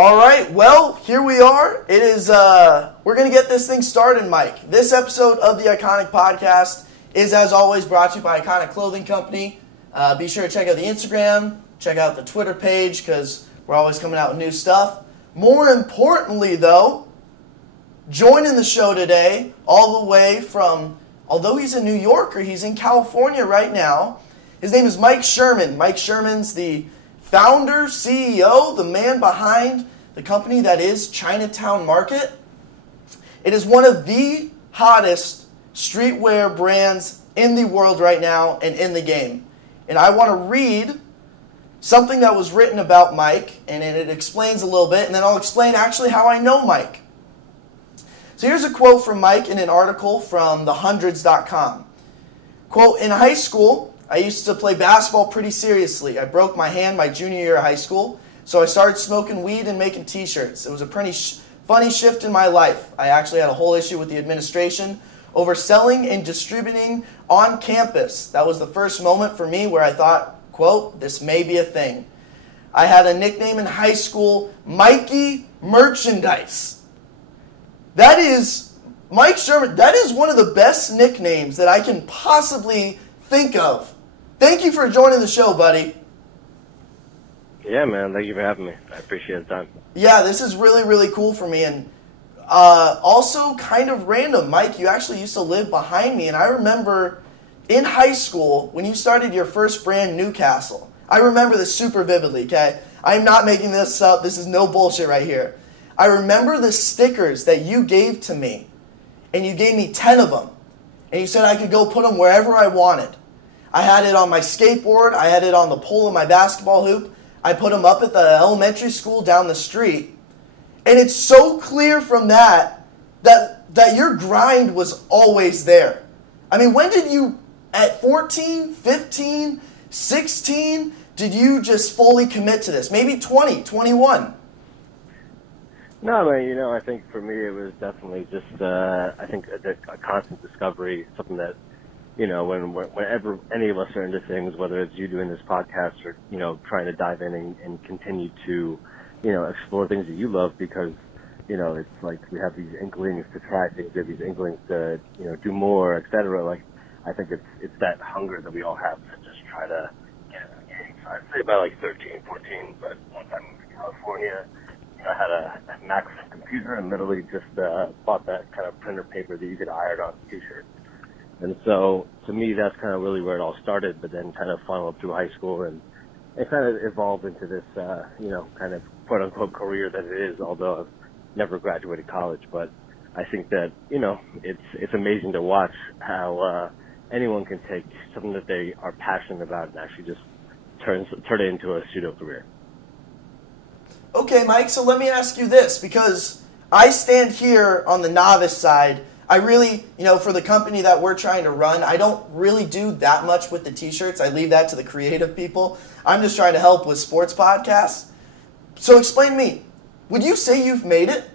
All right, well, here we are. It is, we're going to get this thing started, Mike. This episode of the Iconic Podcast is, as always, brought to you by Iconic Clothing Company. Be sure to check out the Instagram, check out the Twitter page, because we're always coming out with new stuff. More importantly, though, joining the show today, all the way from, although he's a New Yorker, he's in California right now. His name is Mike Cherman. Mike Cherman's the founder, CEO, the man behind the company that is Chinatown Market. It is one of the hottest streetwear brands in the world right now and in the game. And I want to read something that was written about Mike, and it explains a little bit, and then I'll explain actually how I know Mike. So here's a quote from Mike in an article from thehundreds.com. Quote, "In high school, I used to play basketball pretty seriously. I broke my hand my junior year of high school, so I started smoking weed and making t-shirts. It was a pretty funny shift in my life. I actually had a whole issue with the administration over selling and distributing on campus. That was the first moment for me where I thought, quote, this may be a thing. I had a nickname in high school, Mikey Merchandise." That is, Mike Cherman, that is one of the best nicknames that I can possibly think of. Thank you for joining the show, buddy. Yeah, man. Thank you for having me. I appreciate the time. Yeah, this is really, really cool for me. And also kind of random. Mike, you actually used to live behind me. And I remember in high school when you started your first brand, Newcastle. I remember this super vividly, okay? I'm not making this up. This is no bullshit right here. I remember the stickers that you gave to me. And you gave me 10 of them. And you said I could go put them wherever I wanted. I had it on my skateboard. I had it on the pole of my basketball hoop. I put them up at the elementary school down the street. And it's so clear from that your grind was always there. I mean, when did you, at 14, 15, 16, did you just fully commit to this? Maybe 20, 21? No, man, I think for me it was definitely just, I think a constant discovery, something that, whenever any of us are into things, whether it's you doing this podcast or, trying to dive in and continue to, explore things that you love because, it's like we have these inklings to try things, we have these inklings to, do more, et cetera. Like, I think it's that hunger that we all have to just try to get in the game. So I'd say about like 13, 14, but once I moved to California, I had a Mac computer and literally just bought that kind of printer paper that you could iron on t-shirts. And so, to me, that's kind of really where it all started, but then kind of funneled through high school and it kind of evolved into this, kind of quote-unquote career that it is, although I've never graduated college. But I think that, it's amazing to watch how anyone can take something that they are passionate about and actually just turn it into a pseudo-career. Okay, Mike, so let me ask you this, because I stand here on the novice side. I really, for the company that we're trying to run, I don't really do that much with the t-shirts. I leave that to the creative people. I'm just trying to help with sports podcasts. So explain to me, would you say you've made it?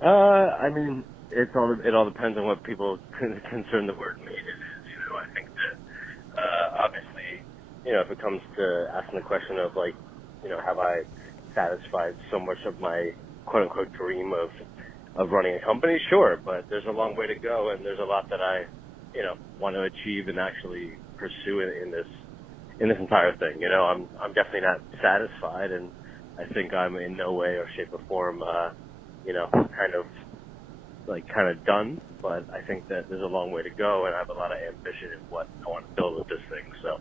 I mean, it all depends on what people concern the word made it is. I think that, obviously, if it comes to asking the question of like, have I satisfied so much of my quote-unquote dream of running a company? Sure, but there's a long way to go, and there's a lot that I, want to achieve and actually pursue in this entire thing. I'm definitely not satisfied, and I think I'm in no way or shape or form, kind of done. But I think that there's a long way to go, and I have a lot of ambition in what I want to build with this thing. So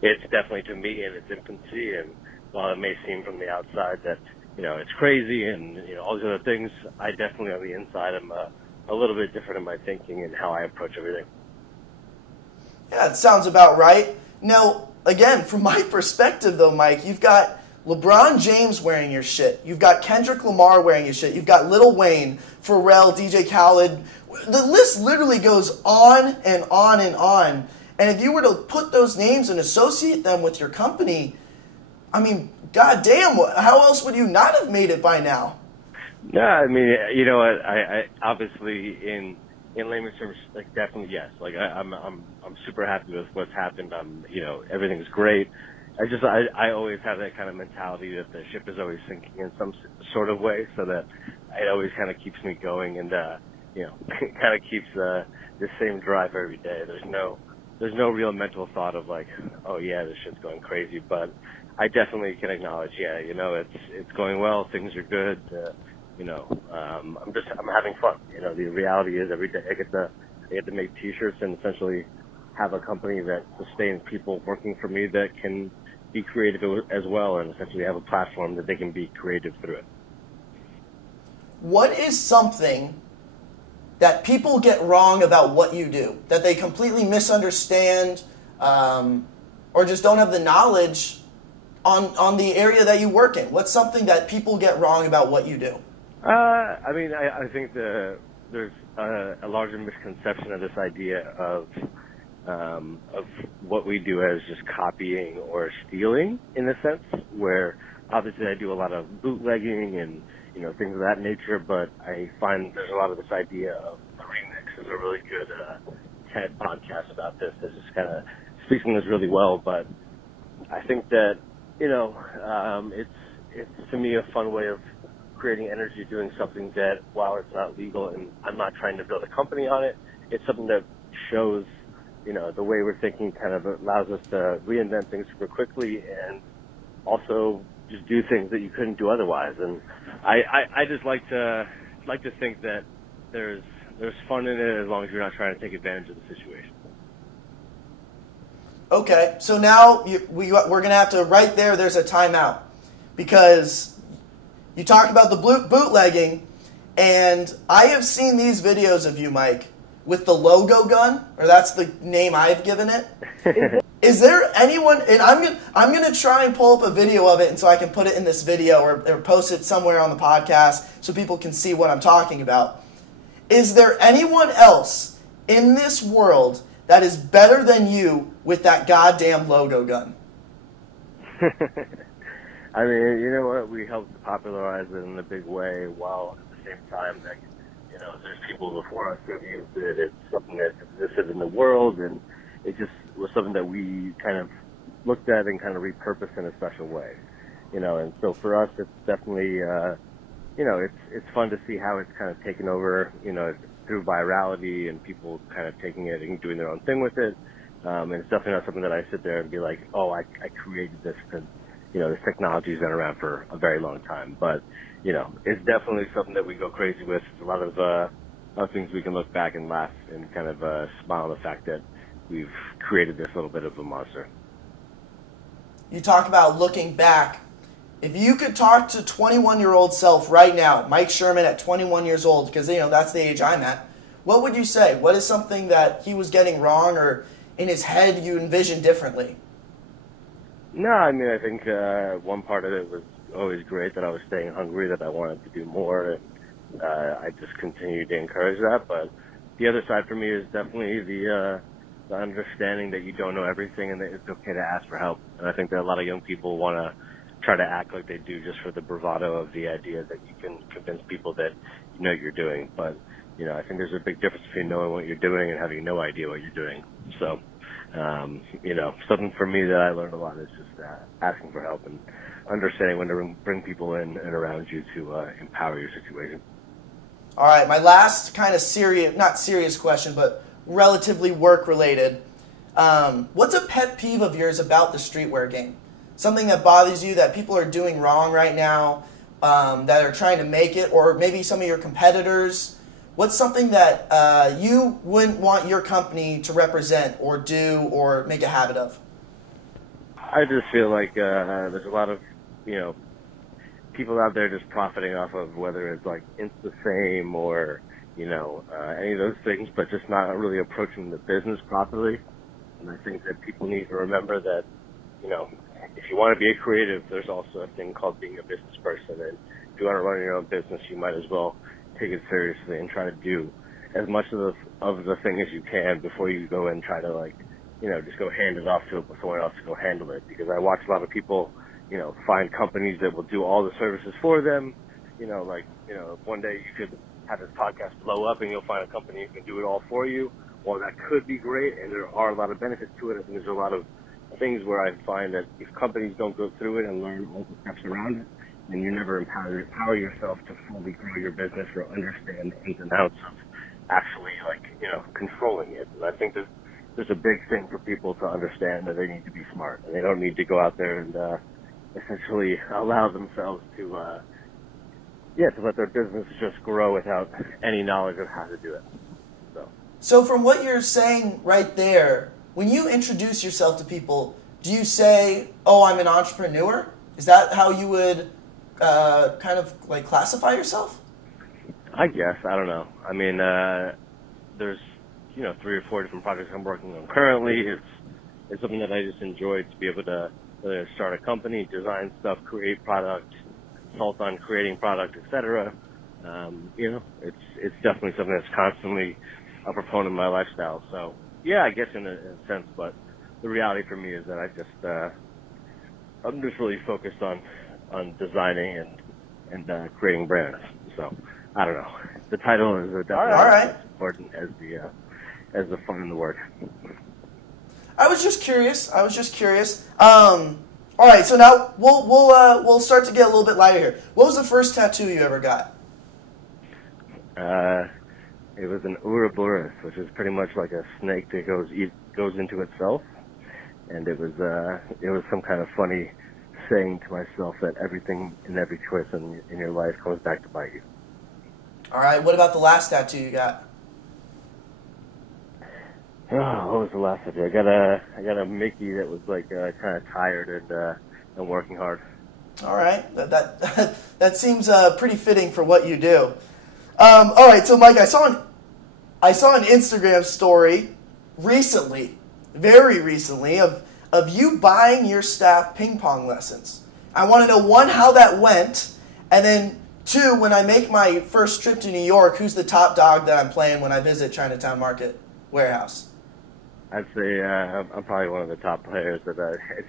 it's definitely, to me, in its infancy, and while it may seem from the outside that, it's crazy and, all these other things, I definitely on the inside am a little bit different in my thinking and how I approach everything. Yeah, it sounds about right. Now, again, from my perspective though, Mike, you've got LeBron James wearing your shit. You've got Kendrick Lamar wearing your shit. You've got Lil Wayne, Pharrell, DJ Khaled. The list literally goes on and on and on. And if you were to put those names and associate them with your company, I mean, goddamn, how else would you not have made it by now? No, I mean, you know what? I obviously in layman's terms, like definitely yes. Like I'm super happy with what's happened. Everything's great. I always have that kind of mentality that the ship is always sinking in some sort of way, so that it always kind of keeps me going and, kind of keeps the same drive every day. There's no real mental thought of like, oh yeah, this shit's going crazy, but I definitely can acknowledge, it's going well, things are good, I'm having fun. The reality is every day I get to make t-shirts and essentially have a company that sustains people working for me that can be creative as well, and essentially have a platform that they can be creative through it. What is something that people get wrong about what you do, that they completely misunderstand, or just don't have the knowledge on the area that you work in? What's something that people get wrong about what you do? I think there's a larger misconception of this idea of what we do as just copying or stealing, in a sense, where obviously I do a lot of bootlegging and things of that nature, but I find there's a lot of this idea of the remix. Is a really good TED podcast about this that just kind of speaks on this really well. But I think that it's to me a fun way of creating energy, doing something that, while it's not legal and I'm not trying to build a company on it, it's something that shows the way we're thinking, kind of allows us to reinvent things super quickly and also just do things that you couldn't do otherwise. And I just like to think that there's fun in it as long as you're not trying to take advantage of the situation. Okay, so now we're going to have to, right there's a timeout, because you talked about the bootlegging, and I have seen these videos of you, Mike, with the logo gun, or that's the name I've given it. Is there anyone, and I'm gonna try and pull up a video of it, and so I can put it in this video or post it somewhere on the podcast so people can see what I'm talking about. Is there anyone else in this world that is better than you with that goddamn logo gun? I mean, you know what? We helped popularize it in a big way, while at the same time that there's people before us that used it. It's something that existed in the world, and it just was something that we kind of looked at and kind of repurposed in a special way, and so for us, it's definitely, it's fun to see how it's kind of taken over, through virality and people kind of taking it and doing their own thing with it. And it's definitely not something that I sit there and be like, oh, I created this because, this technology's been around for a very long time. But, it's definitely something that we go crazy with. There's a lot of things we can look back and laugh and kind of smile at the fact that we've created this little bit of a monster. You talk about looking back. If you could talk to 21-year-old self right now, Mike Cherman at 21 years old, because that's the age I'm at, what would you say? What is something that he was getting wrong, or in his head you envisioned differently? No, I mean, I think one part of it was always great, that I was staying hungry, that I wanted to do more, and I just continued to encourage that. But the other side for me is definitely the understanding that you don't know everything and that it's okay to ask for help. And I think that a lot of young people want to try to act like they do just for the bravado of the idea that you can convince people that you know what you're doing. But, I think there's a big difference between knowing what you're doing and having no idea what you're doing. So, something for me that I learned a lot is just asking for help and understanding when to bring people in and around you to empower your situation. All right, my last kind of not serious question, but relatively work-related. What's a pet peeve of yours about the streetwear game? Something that bothers you, that people are doing wrong right now, that are trying to make it, or maybe some of your competitors? What's something that you wouldn't want your company to represent or do or make a habit of? I just feel like there's a lot of, people out there just profiting off of whether it's like Insta fame or, any of those things, but just not really approaching the business properly. And I think that people need to remember that, if you want to be a creative, there's also a thing called being a business person. And if you want to run your own business, you might as well take it seriously and try to do as much of the thing as you can before you go and try to just go hand it off to someone else to go handle it. Because I watch a lot of people, find companies that will do all the services for them. One day you could have this podcast blow up and you'll find a company who can do it all for you. Well, that could be great, and there are a lot of benefits to it. I think there's a lot of, things where I find that if companies don't go through it and learn all the steps around it, then you never empower yourself to fully grow your business or understand the ins and outs of actually, like, controlling it. And I think there's a big thing for people to understand that they need to be smart, and they don't need to go out there and essentially allow themselves to let their business just grow without any knowledge of how to do it. So from what you're saying right there, when you introduce yourself to people, do you say, "Oh, I'm an entrepreneur"? Is that how you would kind of like classify yourself? I guess. I don't know. I mean, there's 3 or 4 different projects I'm working on currently. It's something that I just enjoy, to be able to start a company, design stuff, create product, consult on creating product, etc. It's definitely something that's constantly a proponent of my lifestyle. So yeah, I guess in a sense, but the reality for me is that I'm just really focused on designing and creating brands. So I don't know. The title is definitely as important as the fun in the work. I was just curious. All right, so now we'll start to get a little bit lighter here. What was the first tattoo you ever got? It was an Ouroboros, which is pretty much like a snake that goes into itself, and it was some kind of funny saying to myself that everything and every choice in your life comes back to bite you. All right, what about the last tattoo you got? Oh, what was the last tattoo? I got a Mickey that was like kind of tired and working hard. All right, that seems pretty fitting for what you do. All right, so Mike, I saw an Instagram story recently, very recently, of you buying your staff ping pong lessons. I want to know, 1, how that went, and then 2, when I make my first trip to New York, who's the top dog that I'm playing when I visit Chinatown Market Warehouse? I'd say I'm probably one of the top players at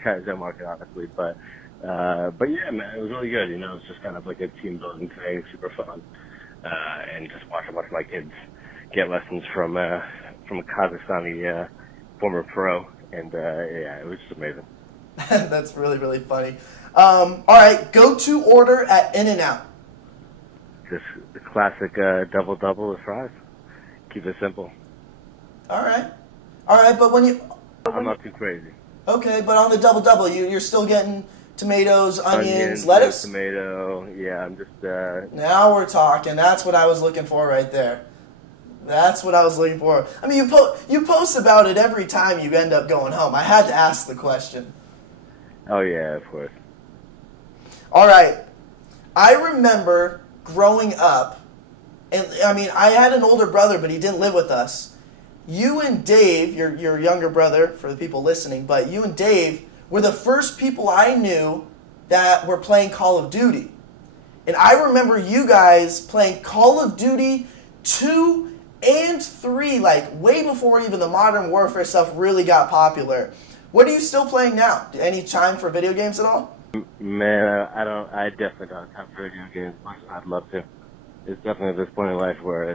Chinatown Market, honestly, but yeah, man, it was really good. It's just kind of like a team building thing, super fun. And just watch a bunch of my kids get lessons from a Kazakhstani former pro, and yeah, it was just amazing. That's really, really funny. All right, go-to order at In-N-Out. Just the classic double with fries. Keep it simple. All right, but I'm not too crazy. Okay, but on the double, you're still getting tomatoes, onions, lettuce? Tomato, yeah, I'm just... Now we're talking. That's what I was looking for right there. That's what I was looking for. I mean, you post about it every time you end up going home. I had to ask the question. Oh, yeah, of course. All right. I remember growing up, and I mean, I had an older brother, but he didn't live with us. You and Dave, your younger brother, for the people listening, but you and Dave were the first people I knew that were playing Call of Duty. And I remember you guys playing Call of Duty 2 and 3, like way before even the Modern Warfare stuff really got popular. What are you still playing now? Any time for video games at all? Man, I definitely don't have video games as much as I'd love to. It's definitely at this point in life where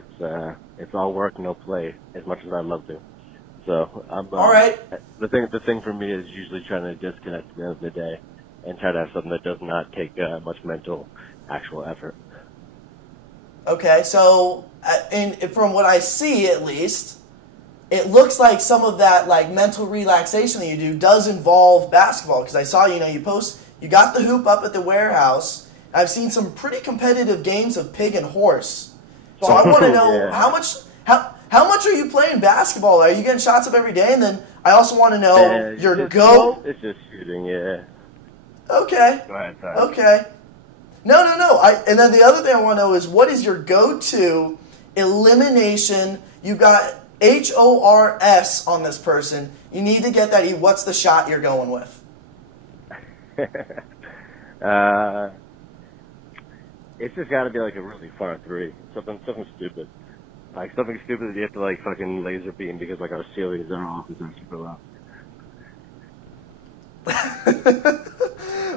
it's all work, no play, as much as I'd love to. So I'm all right. The thing for me is usually trying to disconnect at the end of the day and try to have something that does not take much mental, actual effort. Okay, so from what I see, at least, it looks like some of that like mental relaxation that you do does involve basketball. Because I saw, you post, you got the hoop up at the warehouse. I've seen some pretty competitive games of pig and horse. So I want to know yeah. How much are you playing basketball? Are you getting shots up every day? And then I also want to know your go. It's just shooting, yeah. Okay. Go ahead, sorry. Okay. No. And then the other thing I want to know is, what is your go-to elimination? You got HORS on this person. You need to get that. What's the shot you're going with? It's just got to be like a really far 3. Something stupid. Like something stupid that you have to like fucking laser beam because like our ceilings are off and they're super loud.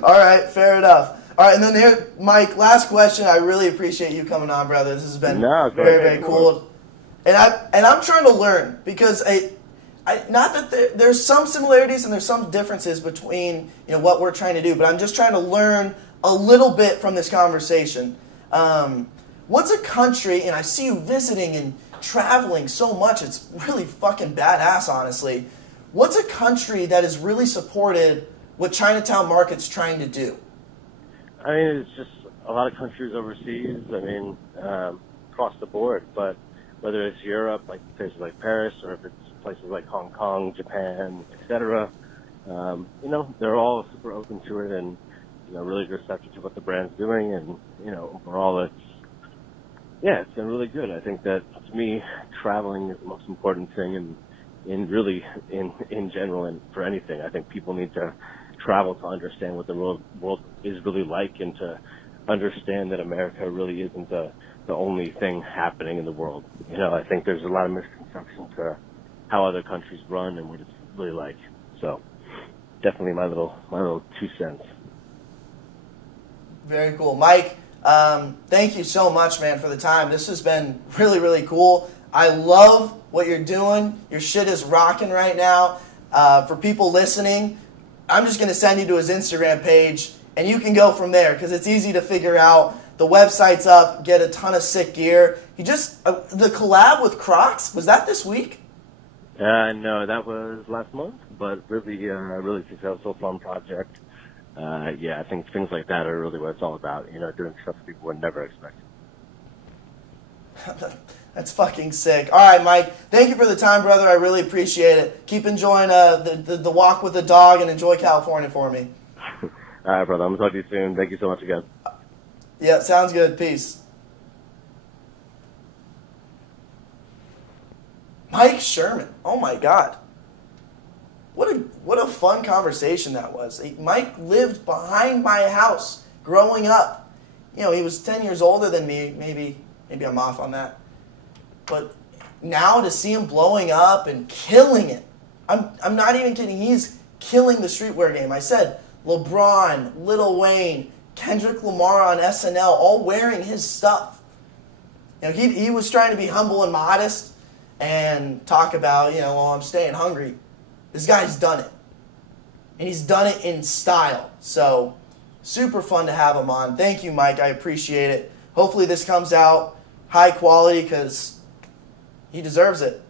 All right, fair enough. All right, and then here, Mike, last question. I really appreciate you coming on, brother. This has been very, very cool. And I'm trying to learn because not that there's some similarities and there's some differences between what we're trying to do, but I'm just trying to learn a little bit from this conversation. What's a country, and I see you visiting and traveling so much, it's really fucking badass, honestly. What's a country that has really supported what Chinatown Market's trying to do? I mean, it's just a lot of countries overseas, I mean, across the board, but whether it's Europe, like places like Paris, or if it's places like Hong Kong, Japan, etc., they're all super open to it and, really receptive to what the brand's doing, and, overall it's been really good. I think that, to me, traveling is the most important thing in general and for anything. I think people need to travel to understand what the world is really like, and to understand that America really isn't the only thing happening in the world. I think there's a lot of misconceptions to how other countries run and what it's really like. So definitely my little 2 cents. Very cool. Mike, thank you so much, man, for the time. This has been really, really cool. I love what you're doing. Your shit is rocking right now. For people listening, I'm just going to send you to his Instagram page, and you can go from there because it's easy to figure out. The website's up. Get a ton of sick gear. He just the collab with Crocs, was that this week? No, that was last month, but really successful, fun project. I think things like that are really what it's all about. Doing stuff people would never expect. That's fucking sick. All right, Mike. Thank you for the time, brother. I really appreciate it. Keep enjoying the walk with the dog, and enjoy California for me. All right, brother. I'm going to talk to you soon. Thank you so much again. Yeah, sounds good. Peace. Mike Cherman. Oh, my God. What a fun conversation that was. Mike lived behind my house growing up. He was 10 years older than me. Maybe I'm off on that. But now to see him blowing up and killing it. I'm not even kidding. He's killing the streetwear game. I said LeBron, Lil Wayne, Kendrick Lamar on SNL, all wearing his stuff. He was trying to be humble and modest and talk about, I'm staying hungry. This guy's done it. And he's done it in style. So, super fun to have him on. Thank you, Mike. I appreciate it. Hopefully this comes out high quality because he deserves it.